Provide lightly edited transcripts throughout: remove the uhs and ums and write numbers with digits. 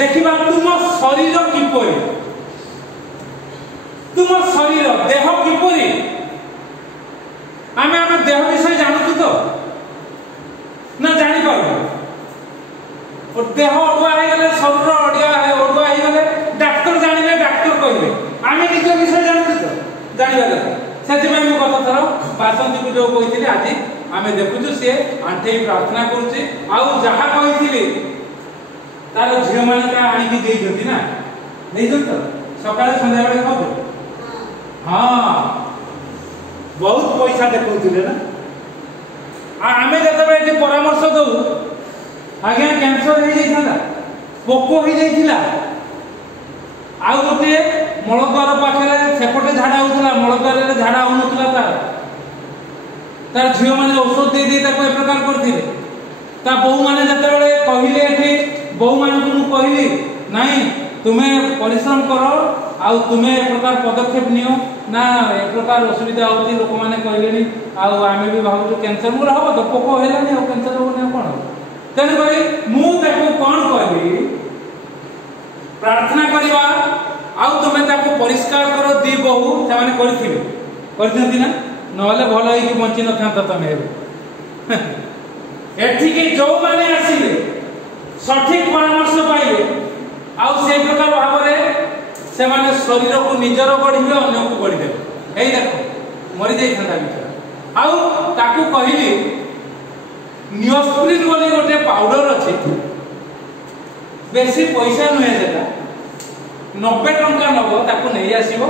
देखिबा तुम शरीर किपरि तुम शरीर देह किपरि आमे आमे देह विषय जानू तो ना जानी पारबो और देह अडुआ हे गले शरीर अडुआ हे गले डॉक्टर जानिले डॉक्टर कहबे आमे निज विषय जानू तो जानिबा सेति में मु कथा थरो बासंती वीडियो कहिथिले आज आमे देखुछु से आंठे प्रार्थना करूची आउ जहा कहिथिले तार झियो मानका आनी की देई जति ना देई जत सकाळे संध्या बेले खाउ हां बहुत पैसा देखौथिले ना आ आमे जतबे एठी परामर्श दउ आगे कैंसर हे जाइथाला पोको हे जाइथिला आ गोटे मळद्वार पाखरे सेपटे झाडा होतला मळद्वार रे झाडा होनतला तार झियो माने औषध दे दे ताको ए प्रकार करथिले ता बहु माने जतबे कहिले एठी बहु माने तुम कहली नहीं तुम्हें परिश्रम करो आउ तुम्हें एक प्रकार पदक्षेप नियो ना एक प्रकार असुविधा होती लोक माने कहलेनी आउ आमे भी भाबु कैंसर मोर हो तो पोको हेलानी और कैंसर हो ने कोन तने करी मु ताको कोन कहली प्रार्थना करिवा आउ तुम्हें ताको परिष्कार करो दी बहु त माने करथिबे करथि ना नहले भलो ही बंची न था तमे एठी के जो माने आसीले सठिक परामर्श पाइले आउ से प्रकार भाव से माने शरीर को निजर गढ़िबे अन्य को गढ़ी देबे एई देखो मरि जाई थांदा बिचारा आउ ताकू कहिली नियोस्प्रिन बोली गोटे पाउडर अछि बेसी पैसा नहे जेटा 90 टंका नबो ताकू नै आसीबो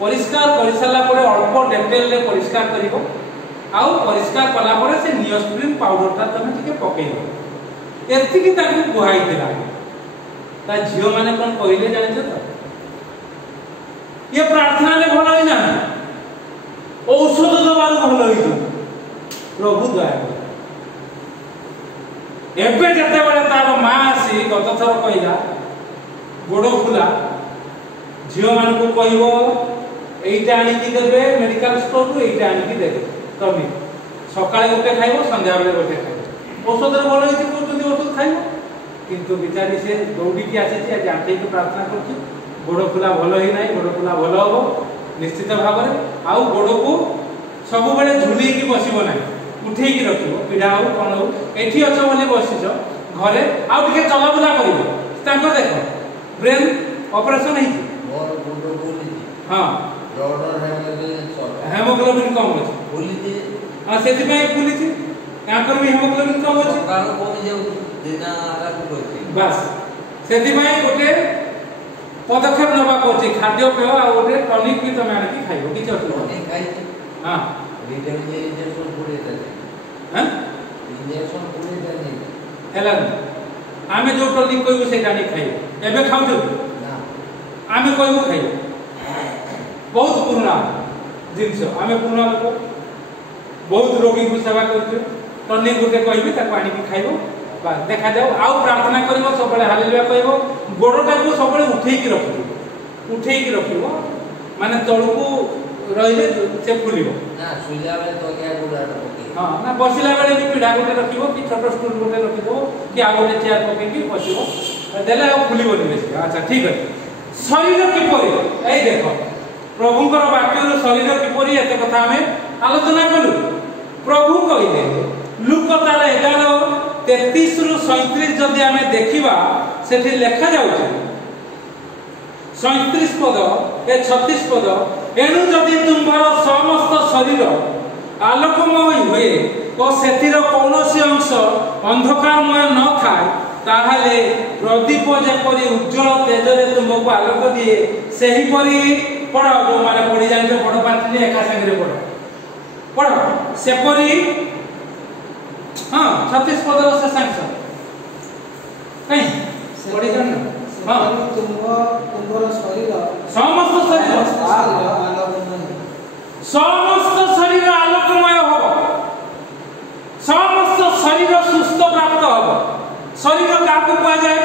परिष्कार करि साला परे अल्प डेटेल रे परिष्कार करिवो आउ परिष्कार कला परे से नियोस्प्रिन पाउडर ता तमे टिके पकेइबो एति की ताकू कुहाई दिला ता झियो माने कोन कहिले जानि त ये प्रार्थना ले भलो होई ना औषध दबार भलो होई प्रभु दया एबे जते बळे तार मां आसी गत थर कहिला गोडो फुला झियो मान को कहिवो एइटा आनी की देबे मेडिकल स्टोर रु एइटा आनी की देबे तमी सकाळे गोटे खाइबो संध्या बेले गोटे खाइबो औषध रे भलो होई कोन औषध खाइबो किंतु बिचारी से दौड़ी की आसी आज आंटे को प्रार्थना करछि गोड़ फुला भलो ही नाही गोड़ फुला भलो हो निश्चित भाव रे आउ गोड़ को सब बेले झुली की बसिबो नाही उठेई की रखिबो पीड़ा हो कोन हो एठी अछ बोली बसिछ घरे आउ टिके चला बुला करिवो ताको देखो ब्रेन ऑपरेशन है मोर गोड़ बोली हां डॉक्टर हेमोग्लोबिन कम हो बोली दे हां सेति पई बोली छी याकर भी हेमोग्लोबिन कम हो कारण कोन जे देना आला को बस सेति पई गोटे पदक्षेप नबा कोची खाद्य पेय आ गोटे टॉनिक भी तमे आनी खाइबो किछ असुविधा नहीं खाइ हां विटामिन जे इंजेक्शन पुरे दे हां इंजेक्शन पुरे दे नहीं हैला आमे जो टॉनिक कोइबो सेटा नहीं खाइबो एबे खाउ जो ना आमे कोइबो खाइबो बहुत पुराना जिंस आमे पुराना लोक बहुत रोगी को सेवा करथि टॉनिक गोटे कोइबे ता पानी की खाइबो बस देखा जाओ आउ प्रार्थना करिवो सबले हालेलुया कहबो गोडटा को सबले उठेई की रखिबो माने तळकू रहिले से फुलिबो ना सुइला बेले तो क्या गोडाटा पकी हां ना बसिला बेले भी पीड़ा गोटे रखिबो कि छोटो स्टूल गोटे रखिबो कि आ गोटे चेयर पके की बसिबो देले आ फुलिबो नि बेसी अच्छा ठीक है शरीर किपरि एई देखो प्रभुंकर वाक्य शरीर किपरि एते कथा हमें आलोचना करू प्रभु कहिले लूक तार 11:33 रु 37 जदि हमें देखिबा सेठी लेखा जाउछ 37 पद ए 36 पद एनु जदि तुम्हार समस्त शरीर आलोकमय हुए और सेतिर कौनसी अंश अंधकारमय न थाए ताहाले प्रदीप जेपरि उज्जवल तेजरे तुमको आलोक दिए सेही परि पढ़ जो माने पढ़ी जानि पढ़ पाथि एका संगे पढ़ सेपरि हां 36 पद से संख्या कहीं पढ़ी जान हां तुम्हारा शरीर समस्त शरीर आलोकमय हो समस्त शरीर सुस्थ प्राप्त हो शरीर काकु कहा जाए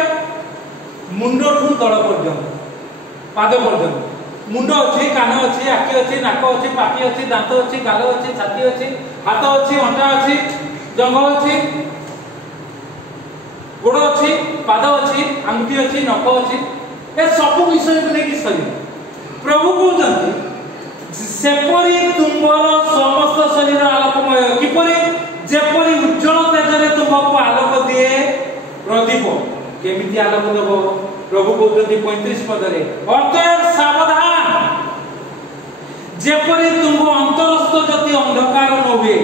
मुंड ठू तल पर्यंत पाद पर्यंत मुंड अच्छी कान अच्छी आखि अच्छी नाक अच्छी पाटी अच्छी दांत अच्छी गाल अच्छी छाती अच्छी हाथ अच्छी अंटा अच्छी जंग अच्छी गोड़ अच्छी, पाद अच्छी, आंगुठी अच्छी, नख अच्छी, ए सब विषय को लेकिन शरीर प्रभु कहते सेपरी तुमर समस्त शरीर आलोकमय किपरि जेपरि उज्जवल तेजरे तुमको आलोक दिए प्रदीप केमिति आलोक देव प्रभु कहते 35 पदरे अतएव सावधान जेपरि तुमको अंतरस्थ ज्योति अंधकार न हुए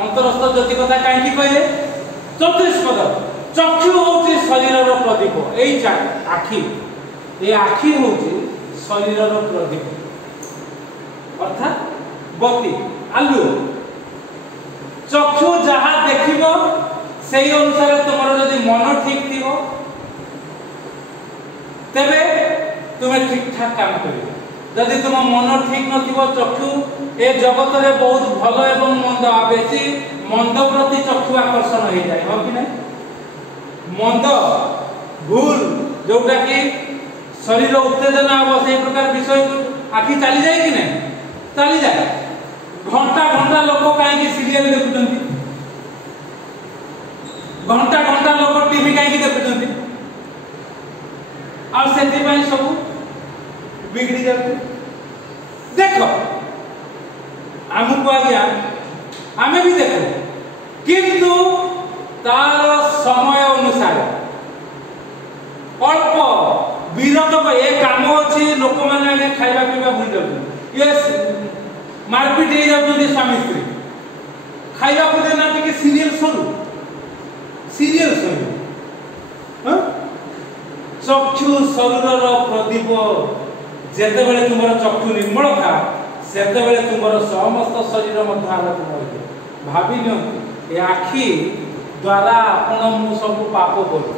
अंतरस्थ ज्योति कथा काहे कहले 34 पद चक्षु होची शरीरर प्रदीप एई आखि ए आखि होची शरीरर प्रदीप अर्थात बत्ती आलु चक्षु जहा देखिबो सेई अनुसार तुमर यदि मन ठीक थिबो तेबे तुमे ठीक ठाक काम करिबो यदि तुम मन ठीक नथिबो चक्षु ए जगत रे बहुत भलो एवं मंद बेसी मंद प्रति चक्षु आकर्षण हो जाय हो कि नहीं मंद भूल जोटा कि शरीर उत्तेजना हो से प्रकार विषय आखि चली जाए कि नहीं चली जाए घंटा घंटा लोक कहीं सीरियल देखुंट घंटा घंटा लोक टीवी कहीं देखुंट और से सब बिगड़ी जाते देख आमको आज्ञा आमे भी देखो किंतु तार समय अनुसार अल्प विरत ए काम अच्छी लोक मैंने खाଇବା पीवा भूल जाते ये मारपीट हो जाते स्वामी स्त्री खाଇବା को देना टिके सीरियल शुरू चक्षु शरीर प्रदीप जेते बेले तुमर चक्षु निर्मल था सेते बेले तुमर समस्त शरीर मध्य आलोकमय भाभी ए आखि द्वारा आपण मु सब पाप करू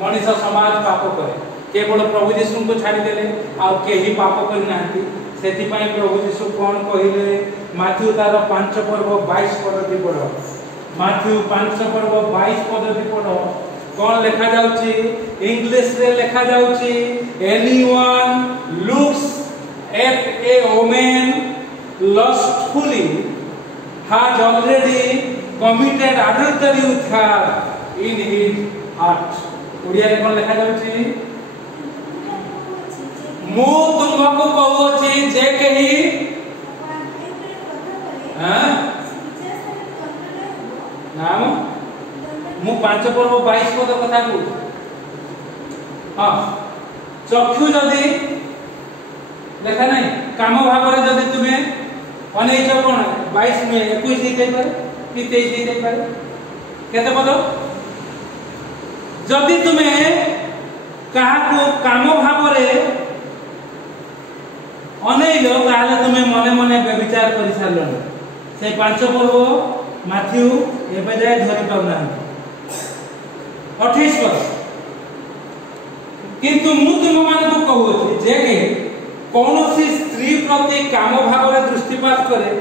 मनीष समाज पाप करे केवल प्रभु यीशु को छाड़ी देले आ केही पाप करि नांती सेति पय प्रभु यीशु कोन कहिले माथ्यू तार 5 पर्व 22 पद दी पढो माथ्यू 5 पर्व 22 पद दी पढो कोन लिखा जाउची इंग्लिश रे लिखा जाउची anyone looks at a woman lustfully has already committed adultery with her in his heart Odia रे कोन लिखा जाउची मु तुमको कहूची जे कही हां नाम मु 5 पर्व 22 पद कथा कहू हां चक्षु जदी देखा नहीं काम भाव रे जदी तुमे अनेक कोन 22 में 21 दी दे पारे कि 23 दी दे पारे केते पद जदी तुमे कहा को काम भाव रे अनेक ताले तुमे मने मने व्यभिचार करि सारलो से 5 पर्व माथ्यू एबे जाय धरि पाउना 28 पद किंतु मु तुम मान को कहू जे के कौनसी स्त्री प्रति काम भाव रे दृष्टिपात करे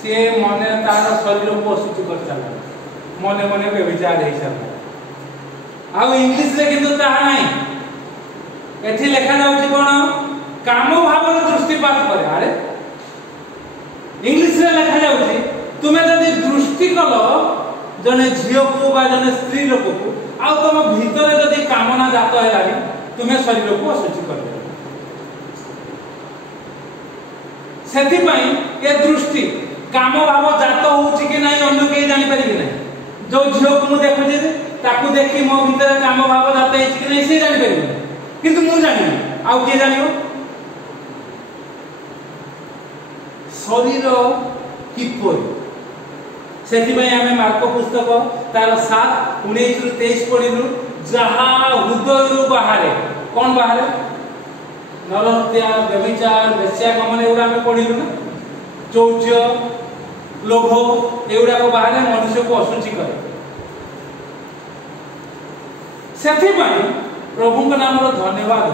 से मने तार शरीर को अशुचि कर चला मने मने व्यभिचार हे सब आ इंग्लिश रे किंतु ताहा नाही एठी लिखा जाउची कोन काम भाव रे दृष्टिपात करे अरे इंग्लिश रे लिखा जाउची तुमे जदी दृष्टि कलो जने झियो को बा जने स्त्री लोक को आ तुम भीतर जदी कामना जात हेलानी तुमे शरीर को अशुचि कर दे सेति पई ए दृष्टि काम भाव जात होउची कि नाही अन्य के जानि पारि कि नाही जो झियो को मु देखु जे ताकू देखि मो भीतर काम भाव जात हेछि कि नाही से जानि पारि किंतु मु जानि आउ के जानियो शरीर किपरि सेति पई हमें मार्क पुस्तक तार 7 19 रु 23 पढिलु जहा हृदय रु बाहरे कोन बाहरे नरहत्या व्यभिचार वेश्यागमन एउडा में पढिलु ना चौर्य लोभ एउडा को बाहरे मनुष्य को अशुचि करे सेति पई प्रभु के नाम रो धन्यवाद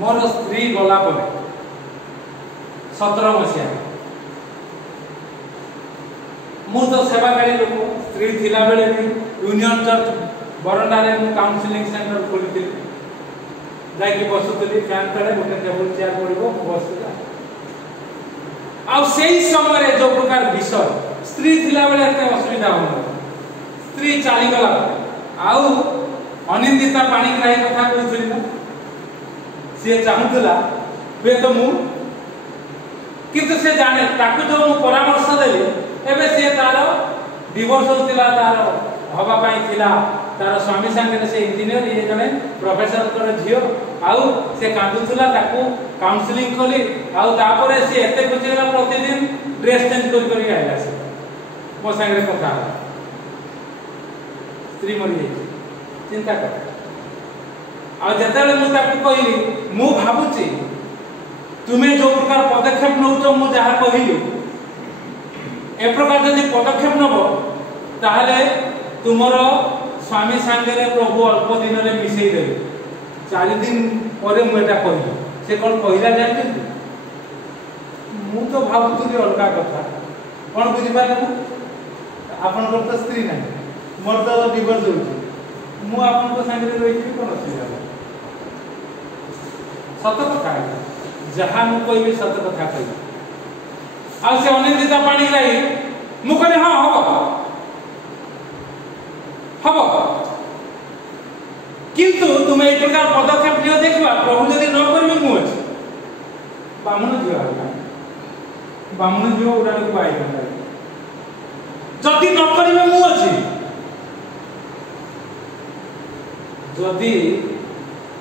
मोर स्त्री गला परे 17 मसिया मु तो सेवाकारी लोक स्त्री थिला बेले भी यूनियन चर्च बरंडा रे मु काउंसलिंग सेंटर खोलिथि जाय कि बसुतली फैन तळे गोटे टेबल चेयर पड़िबो बसला आ सेही समय रे जो प्रकार विषय स्त्री थिला बेले एते असुविधा हो स्त्री चाली गला आउ अनिंदिता पाणिग्राही कथा कहूली ना सी चाहूला हुए तो मु किंतु से जाने ताकू जो मु परामर्श देली एबे से तार डिवोर्स होतिला तार हवा पाई थिला तार स्वामी संगे से इंजीनियर ये जने प्रोफेसर कर झियो आउ से कांदुथुला ताकू काउंसलिंग कली आउ तापरे से एते कुचेला प्रतिदिन ड्रेस चेंज करी आइला से मो संगे कथा स्त्री मरी चिंता कर आ जतले मु ताकू कहली मु भाबुची तुमे जो प्रकार पदक्षेप नउतो मु जहा कहिली ए प्रकार यदि पदक्षेप नबो ताहले तुमर स्वामी सांगे प्रभु अल्प दिन रे मिसई देबे 4 दिन परे मु एटा कहली से कोन कहिला जानि मु तो भाबुतुली अलगा कथा कोन बुझि पाले मु आपन तो स्त्री नाही मोर तो डिवोर्स होउची मु आपन को संगे रहिछि कोन असुविधा सत कथा जहाँ मु कहबी सत कथा कहबी आ से अनिंदिता पाणिग्राही मु कहले हां हबो किंतु तुम एक प्रकार पदक्षेप लियो देखबा प्रभु यदि न करबे मु अछि बामन जीव उड़ान को बाई करता जदि न करबे मु अछि जदि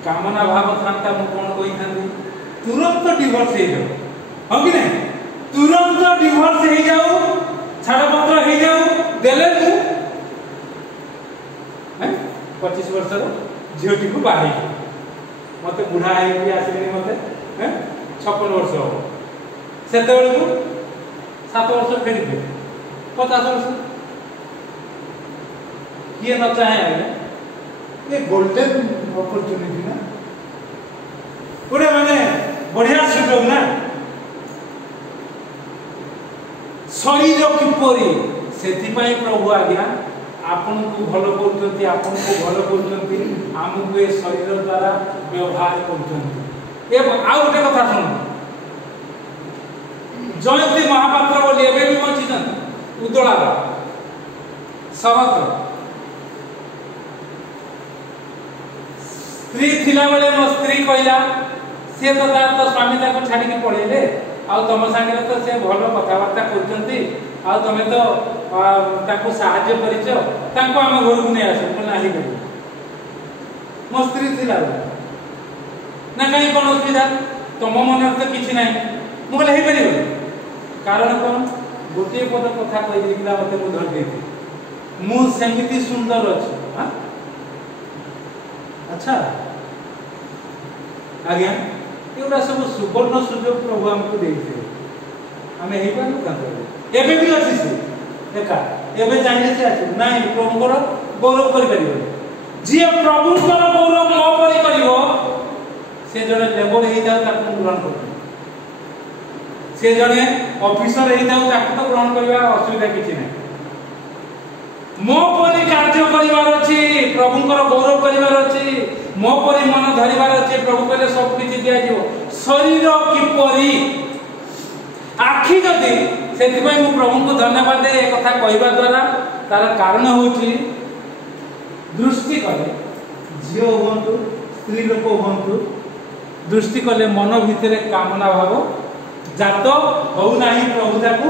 कामना भाव थांता मु कोन कहि थांदी तुरंत डिवोर्स हे जाओ हो कि नहीं तुरंत डिवोर्स हे जाओ छाड़पत्र हे जाओ देले मु 25 वर्ष रो झियोटी को बाही मते बुढ़ा हे कि आसीनी मते 56 वर्ष हो सेते बेले को 7 वर्ष फेरी दे 50 वर्ष ये न चाहे आगे ये गोल्डन अपॉर्चुनिटी ना पूरे माने बढ़िया सुयोग ना शरीर किपरि सेति पई प्रभु आज्ञा आपन को भलो करचंती आपन को भलो करचंती हमको ए शरीर द्वारा व्यवहार करचंती ए आ गोटे कथा सुन जयंती महापात्र बोली एबे भी बंचिछन उदोला सबक स्त्री थिला बेले मो स्त्री कहला से तो तार तो स्वामी ताको छाडी के पळेले आ तम संगे तो से भलो कथा वार्ता करचंती आ तमे तो ताको सहाय्य करिचो ताको हम घर को नै आसे को नाही गई मो स्त्री थिला ना कहीं कोन असुविधा तम मन तो किछि नाही मु कहले हे परिबो कारण कोन गोटे पद कथा कहि दिला मते मु धर देती मु सेमिति सुंदर अछि हां अच्छा आज्ञा एवडा सब सुवर्ण सुयोग प्रभु हमको देइछे हमें हे पानु कांदे एबे भी अछि से देखा एबे जानिले से अछि नाही प्रभुकर गौरव करि परिबो जे प्रभुकर गौरव न करि करिवो से जने लेबर हे जाउ ताकू ग्रहण कर से जने ऑफिसर हे जाउ ताकू तो ग्रहण करबा असुविधा किछि नै मो परि कार्य करिवार अछि प्रभुकर गौरव करिवार अछि मो परि मन धरिवार अछि प्रभु कहले सब किछि दिया जिवो शरीर किपरि आखि जदि सेति पई मु प्रभु को धन्यवाद दे ए कथा कहबा द्वारा तार कारण होछि दृष्टि कले झियो होंतु स्त्री लोक होंतु दृष्टि कले मन भितरे कामना भाव जात हो नाही प्रभु ताकू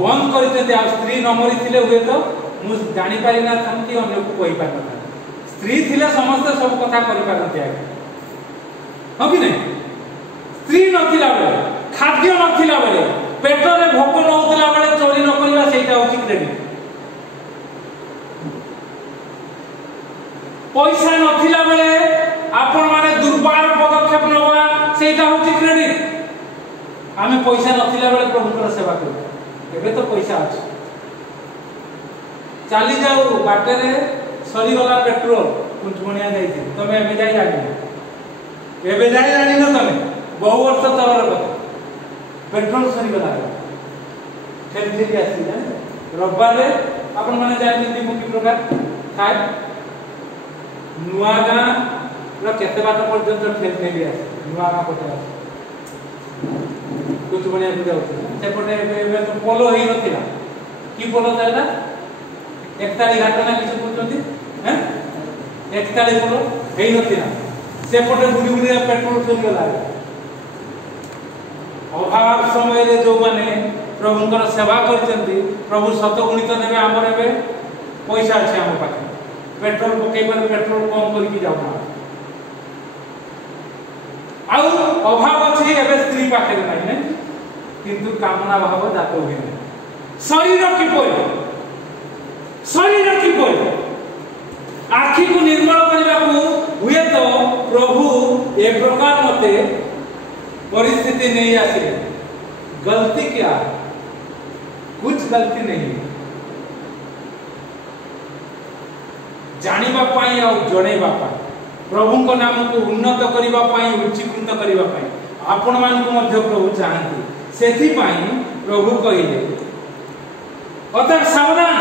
बंद करते आ स्त्री न मरी थिले हुए तो मु जानि पारि ना थांती अन्य को कहि पार ना स्त्री थिले समस्त सब कथा करि पारते आगे हो कि नहीं स्त्री नथिला बेले खाद्य नथिला बेले पेटरे भोक नउतला बेले चोरी न करिवा सेटा होची क्रेडिट पैसा नथिला बेले आपण माने दुर्बार पदक्षेप नवा सेटा होची क्रेडिट आमे पैसा नथिला बेले प्रभुकर सेवा करू एबे तो पैसा अछि चाली जाऊ बाटरे सरी गला पेट्रोल कुंचमणिया जाई तमे एबे जाई जानी एबे जाई जानी न तमे बहु वर्ष तलर कथा पेट्रोल सरी गला खेल खेली आसी जाने रविवार रे आपण माने जाई मुखी प्रकार खाय नुआगा र केते बात पर्यंत खेल खेली आसी नुआगा पटे कुंचमणिया को जाऊ से पटे एबे तो पोलो हेई नथिला की पोलो ताला 1 तारिख घाट ना किछ पूछंती हैं 41 फुट हेई नथिला सेपटे बुड़ी बुड़ी पेट्रोल सरीगला अभाव समय रे जो माने प्रभुंकर सेवा करचंती प्रभु शतगुणित देवे हमर एबे पैसा अछि हम पाखे पेट्रोल पके पर पेट्रोल कम करके जाउना आउ अभाव अछि एबे स्त्री पाखे नै किंतु कामना भाव जात होई नै शरीर की परि आखि को निर्मल करबा को हुए तो प्रभु एक प्रकार मते परिस्थिति नहीं आसे गलती क्या कुछ गलती नहीं जानिबा पाई आ जणैबा पाई प्रभु को नाम को उन्नत करबा पाई उच्चीकृत करबा पाई आपण मान को मध्य प्रभु चाहନ୍ତି सेथि पाई प्रभु कहिले अतः सावधान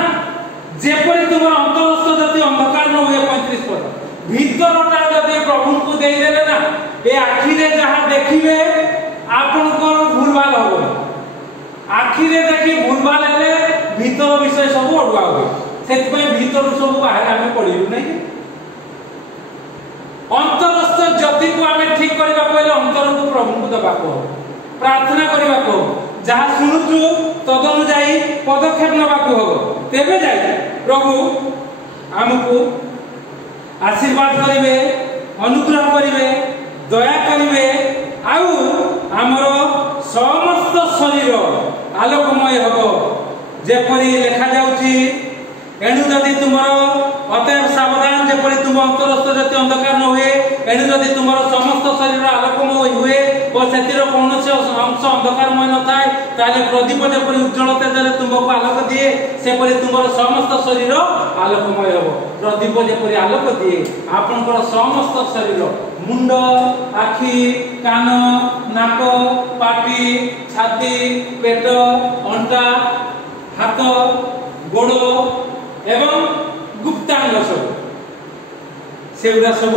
जेपरि तुम अंतरस्थ जति अंधकार न हुए 35 पद भीतरटा जति प्रभु को देई देले ना ए आखि रे जहां देखिबे आपन को भूलभाल हो आखि रे देखि भूलभाल हेले भीतर विषय सब अडुआ हो सेति पय भीतर सब बाहर आमे पडिलु नै अंतरस्थ जति को आमे ठीक करबा पहिले अंतर को प्रभु को दबा को प्रार्थना करबा को जहां सुनुचु तद अनुसार पदक्षेप नबा को हो तेबे जाय प्रभु हमको आशीर्वाद करिवे अनुग्रह करिवे दया करिवे आउ हमरो समस्त शरीर आलोकमय हो जेपरि लिखा जाउची एणु जदि तुमरो अतएव सावधान जेपरि तुम अंतरस्थ जति अंधकार न हुए एणु जदि तुमरो समस्त शरीर आलोकमय हुए और सेतिर कोनोसे अंश अंधकारमय न थाए ताले प्रदीप जेपरि उज्जवल तेजरे तुमको आलोक दिए सेपरि तुमरो समस्त शरीर आलोकमय हो प्रदीप जेपरि आलोक दिए आपनकर समस्त शरीर मुंड आखि कान नाक पाटी छाती पेट अंटा हाथ गोड़ एवं गुप्तांग सब सेगुरा सब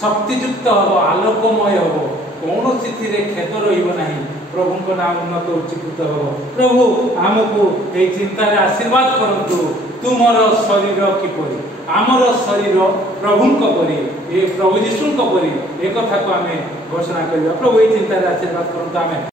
शक्तियुक्त हो आलोकमय हो कौन सिथिरे खेत रहिबो नाही प्रभु को नाम उन्नत उच्चीकृत हो प्रभु हमको ए चिंता रे आशीर्वाद करंतु तुमर शरीर किपरि आमर शरीर प्रभु को परि ए प्रभु यीशु को परि एक कथा को हमें घोषणा करिया प्रभु ए चिंता रे आशीर्वाद करंतु हमें